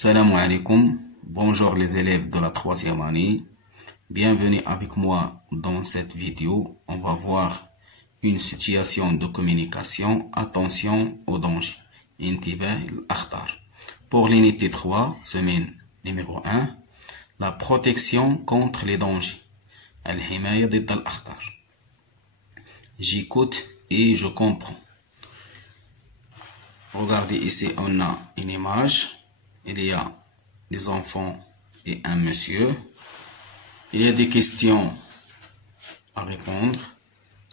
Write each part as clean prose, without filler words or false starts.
Salam alaikum, bonjour les élèves de la troisième année, bienvenue avec moi dans cette vidéo. On va voir une situation de communication, attention au danger, intibah al-akhtar. Pour l'unité 3, semaine numéro 1, la protection contre les dangers, al-himaya ضد al-akhtar. J'écoute et je comprends. Regardez ici, on a une image. Il y a des enfants et un monsieur. Il y a des questions à répondre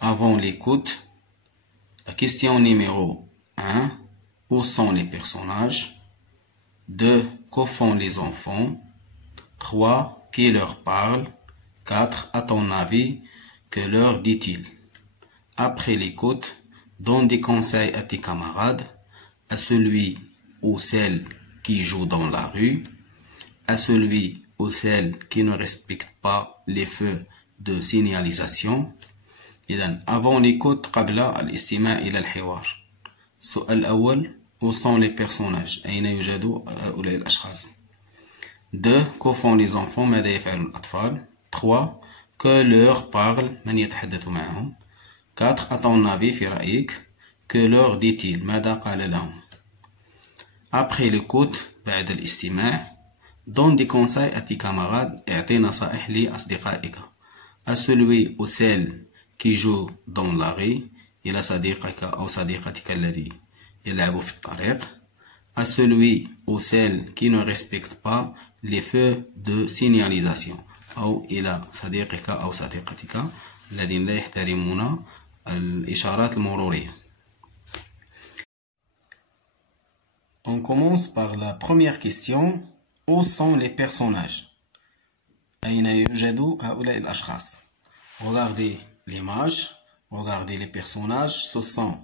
avant l'écoute. La question numéro 1. Où sont les personnages? 2. Que font les enfants? 3. Qui leur parle? 4. À ton avis, que leur dit-il? Après l'écoute, donne des conseils à tes camarades, à celui ou celle qui joue dans la rue, à celui ou celle qui ne respecte pas les feux de signalisation. إذن avant l'écoute قبل الاستماع إلى الحوار. السؤال الأول: où sont les personnages؟ أين يوجد هؤلاء الأشخاص؟ 2. que font les enfants؟ ماذا يفعل الأطفال؟ 3. que leur parle؟ من يتحدث معهم؟ 4. à ton avis في رأيك؟ que leur dit-il؟ ماذا قال لهم؟ Après l'écoute, بعد الاستماع, donne des conseils à tes camarades, اعطي نصائح لأصدقائك. À celui ou celle qui joue dans la rue, إلى صديقك أو صديقتك الذي يلعب في الطريق. À celui ou celle qui ne respecte pas les feux de signalisation, أو إلى صديقك أو صديقتك الذين لا يحترمون الإشارات المرورية. On commence par la première question. Où sont les personnages? أين يوجد هؤلاء الأشخاص? Regardez l'image, regardez les personnages. Ce sont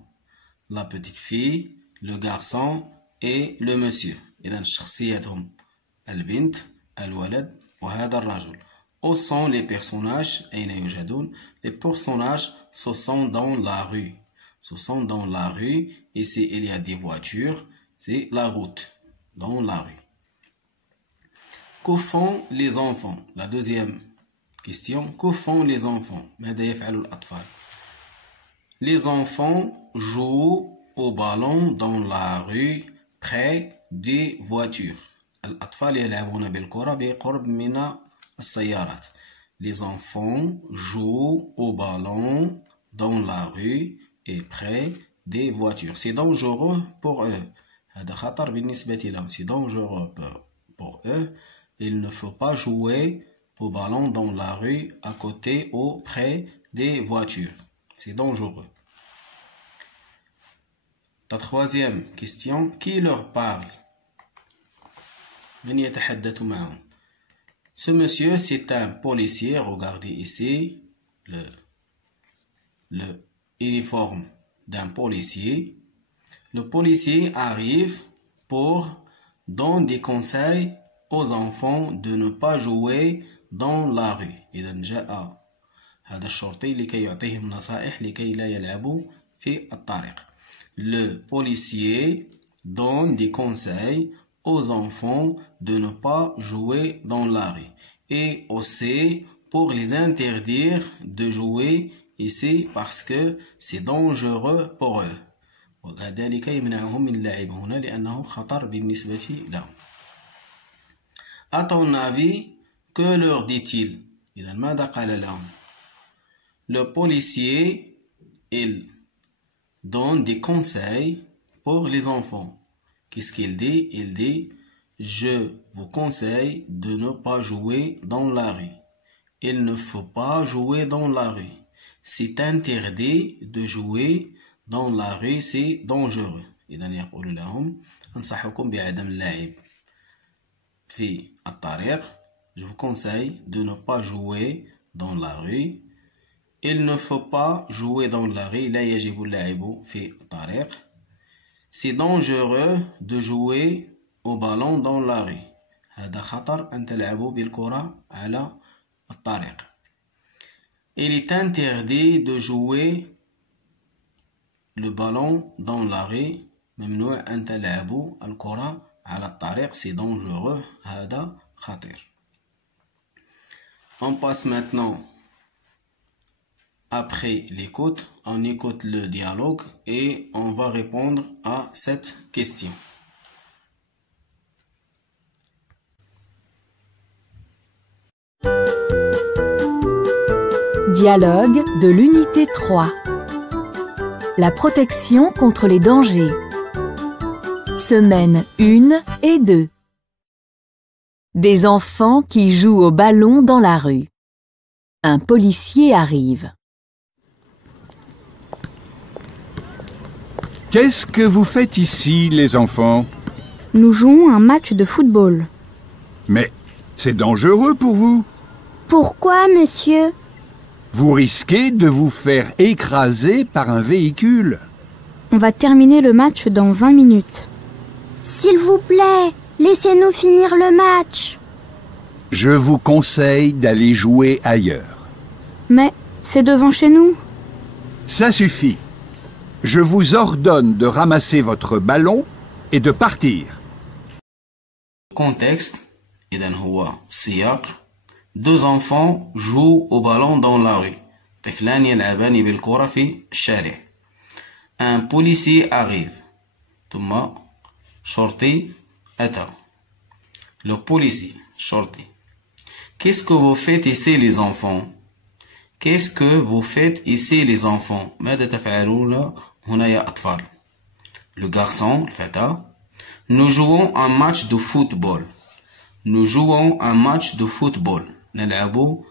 la petite fille, le garçon et le monsieur. إذن شخصيتهم البنت، الولد وهذا الرجل. Où sont les personnages? أين يوجدون؟ Les personnages, ce sont dans la rue. Ce sont dans la rue. Ici, il y a des voitures. C'est la route, dans la rue. Que font les enfants? La deuxième question. Que font les enfants? ماذا يفعل الأطفال? Les enfants jouent au ballon dans la rue près des voitures. الأطفال يلعبون بالكرة بقرب من السيارات. Les enfants jouent au ballon dans la rue et près des voitures. C'est dangereux pour eux. هذا خطر بالنسبة لهم. C'est dangereux pour eux. Il ne faut pas jouer au ballon dans la rue à côté ou près des voitures. C'est dangereux. La troisième question. Qui leur parle? من يتحدث معهم? Ce monsieur, c'est un policier. Regardez ici le uniforme d'un policier. Le policier arrive pour donner des conseils aux enfants de ne pas jouer dans la rue. إذا جاء هذا الشرطي لكي يعطيهم نصائح لكي لا يلعبوا في الطريق. Le policier donne des conseils aux enfants de ne pas jouer dans la rue et aussi pour les interdire de jouer ici parce que c'est dangereux pour eux. وكذلك يمنعهم من اللعب هنا لأنه خطر بالنسبة لهم. À ton avis, que leur dit-il? إذا ماذا قال لهم؟ Le policier, il donne des conseils pour les enfants. Qu'est-ce qu'il dit? Il dit: je vous conseille de ne pas jouer dans la rue. Il ne faut pas jouer dans la rue. C'est interdit de jouer dans la rue, c'est dangereux. إذا يقول لهم: أنصحكم بعدم اللعب في الطريق. Je vous conseille de ne pas jouer dans la rue. Il ne faut pas jouer dans la rue. لا يجب اللعب في الطريق. C'est dangereux de jouer au ballon dans la rue. هذا خطر أن تلعبوا بالكرة على الطريق. Il est interdit de jouer le ballon dans la rue. ممنوع أن تلعبوا الكرة على الطريق c'est dangereux هذا خطير. On passe maintenant après l'écoute, on écoute le dialogue et on va répondre à cette question. Dialogue de l'unité 3. La protection contre les dangers. Semaine 1 et 2. Des enfants qui jouent au ballon dans la rue. Un policier arrive. Qu'est-ce que vous faites ici, les enfants? Nous jouons un match de football. Mais c'est dangereux pour vous. Pourquoi, monsieur? Vous risquez de vous faire écraser par un véhicule. On va terminer le match dans 20 minutes. S'il vous plaît, laissez-nous finir le match. Je vous conseille d'aller jouer ailleurs. Mais c'est devant chez nous. Ça suffit. Je vous ordonne de ramasser votre ballon et de partir. Contexte, إذن هو السياق. Deux enfants jouent au ballon dans la rue. طفلان يلعبان بالكرة في الشارع. Un policier arrive. ثم شرطي أتى. Le policier, شرطي. Qu'est-ce que vous faites ici les enfants? Qu'est-ce que vous faites ici les enfants? ماذا تفعلون هنا يا أطفال? Le garçon, الفتى. Nous jouons un match de football. Nous jouons un match de football. نلعب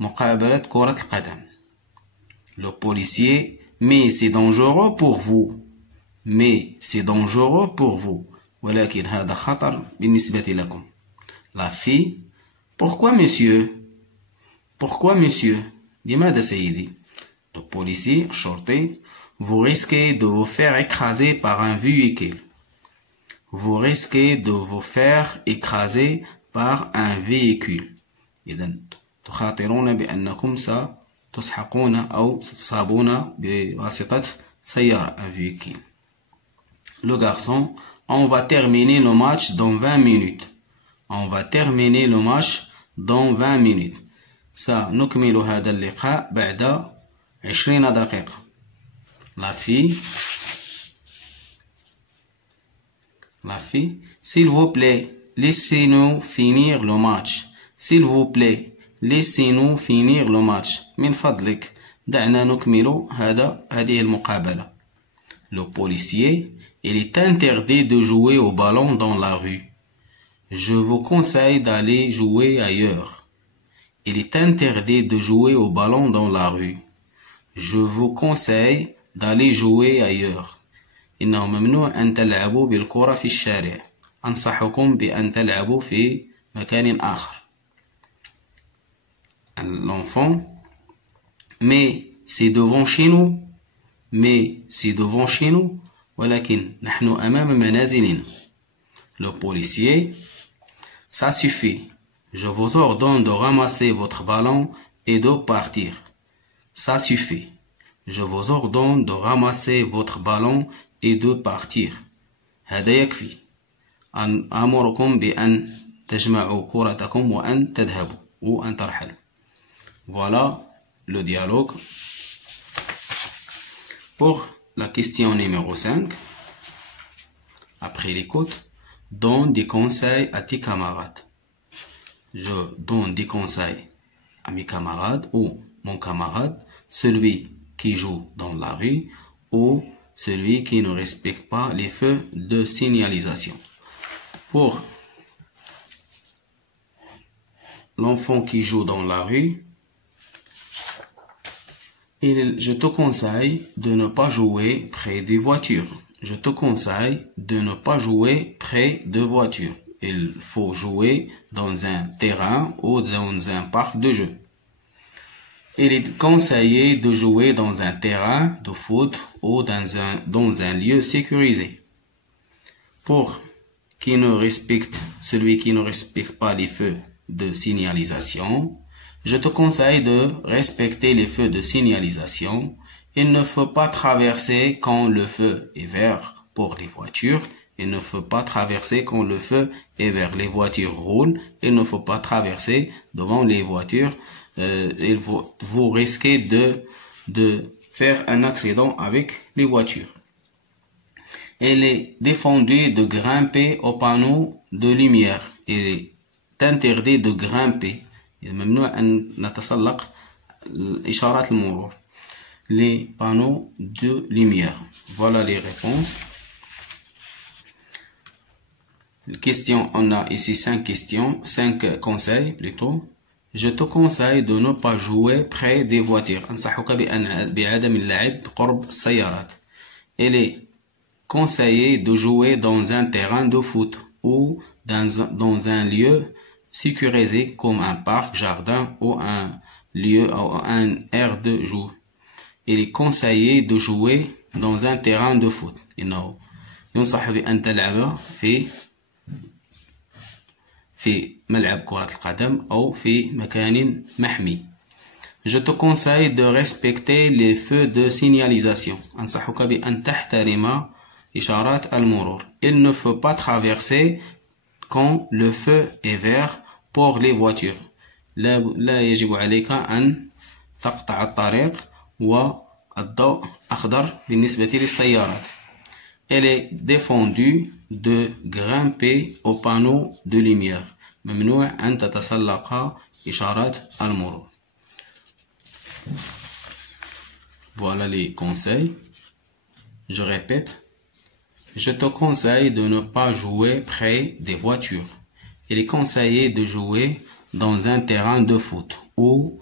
مقابلة كرة القدم. Le policier, mais c'est dangereux pour vous. Mais c'est dangereux pour vous. ولكن هذا خطر بالنسبة لكم. La fille, pourquoi monsieur? Pourquoi monsieur? لماذا سيدي? Le policier, شرطي, vous risquez de vous faire écraser par un véhicule. Vous risquez de vous faire écraser par un véhicule. إذن تخاطرون بأنكم ستسحقون أو ستصابون بواسطة سيارة un véhicule. Le garçon, on va terminer le match dans 20 minutes. On va terminer le match dans 20 minutes. سنكمل هذا اللقاء بعد 20 دقيقة. La fille, s'il vous plaît, laissez-nous finir le match. S'il vous plaît, laissez-nous finir le match. من فضلك, دعنا نكمل هذه المقابلة. Le policier, il est interdit de jouer au ballon dans la rue. Je vous conseille d'aller jouer ailleurs. Il est interdit de jouer au ballon dans la rue. Je vous conseille d'aller jouer ailleurs. إنه ممنوع أن تلعبوا بالكرة في الشارع. أنصحكم بأن تلعبوا في مكان آخر. L'enfant, mais c'est devant chez nous. Mais c'est devant chez nous. ولكن نحن أمام منازلنا. Le policier, ça suffit. Je vous ordonne de ramasser votre ballon et de partir. Ça suffit. Je vous ordonne de ramasser votre ballon et de partir. هذا يكفي. أمركم بأن تجمعوا كرتكم وأن تذهبوا وأن ترحلوا. Voilà le dialogue. Pour la question numéro 5, après l'écoute, donne des conseils à tes camarades. Je donne des conseils à mes camarades ou mon camarade, celui qui joue dans la rue ou celui qui ne respecte pas les feux de signalisation. Pour l'enfant qui joue dans la rue, je te conseille de ne pas jouer près des voitures. Je te conseille de ne pas jouer près de voitures. Il faut jouer dans un terrain ou dans un parc de jeux. Il est conseillé de jouer dans un terrain de foot ou dans un lieu sécurisé. Pour celui qui ne respecte pas les feux de signalisation, je te conseille de respecter les feux de signalisation. Il ne faut pas traverser quand le feu est vert pour les voitures Il ne faut pas traverser quand le feu est vert. Les voitures roulent. Il ne faut pas traverser devant les voitures. Vous risquez de faire un accident avec les voitures. Il est défendu de grimper au panneau de lumière. Il est interdit de grimper. ممنوع أن نتسلق إشارات المرور. Les panneaux de lumière. Voilà les réponses. Question, on a ici 5 questions, 5 conseils plutôt. Je te conseille de ne pas jouer près des voitures. أنصحك بعدم اللعب قرب السيارات. Il est conseillé de jouer dans un terrain de foot ou dans un lieu sécurisé comme un parc, jardin ou un lieu ou un aire de jeu. Il est conseillé de jouer dans un terrain de foot. إنه ينصح بأن تلعب في ملعب كرة القدم أو في مكان محمي. Je te conseille de respecter les feux de signalisation. أنصحك بأن تحترم إشارات المرور. Il ne faut pas traverser quand le feu est vert pour les voitures. لا يجب عليك أن تقطع الطريق والضوء أخضر بالنسبة للسيارات. Elle est défendue de grimper au panneau de lumière. ممنوع أن تتسلق إشارات المرور. Voilà les conseils. Je répète. Je te conseille de ne pas jouer près des voitures. Il est conseillé de jouer dans un terrain de foot ou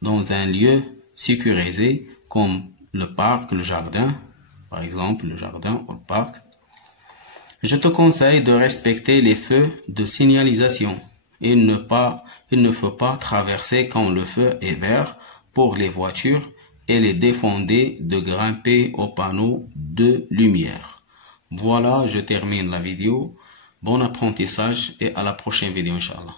dans un lieu sécurisé comme le parc, le jardin, par exemple le jardin ou le parc. Je te conseille de respecter les feux de signalisation. Il ne faut pas traverser quand le feu est vert pour les voitures. Il est défendu de grimper au panneau de lumière. Voilà, je termine la vidéo. Bon apprentissage et à la prochaine vidéo, Inch'Allah.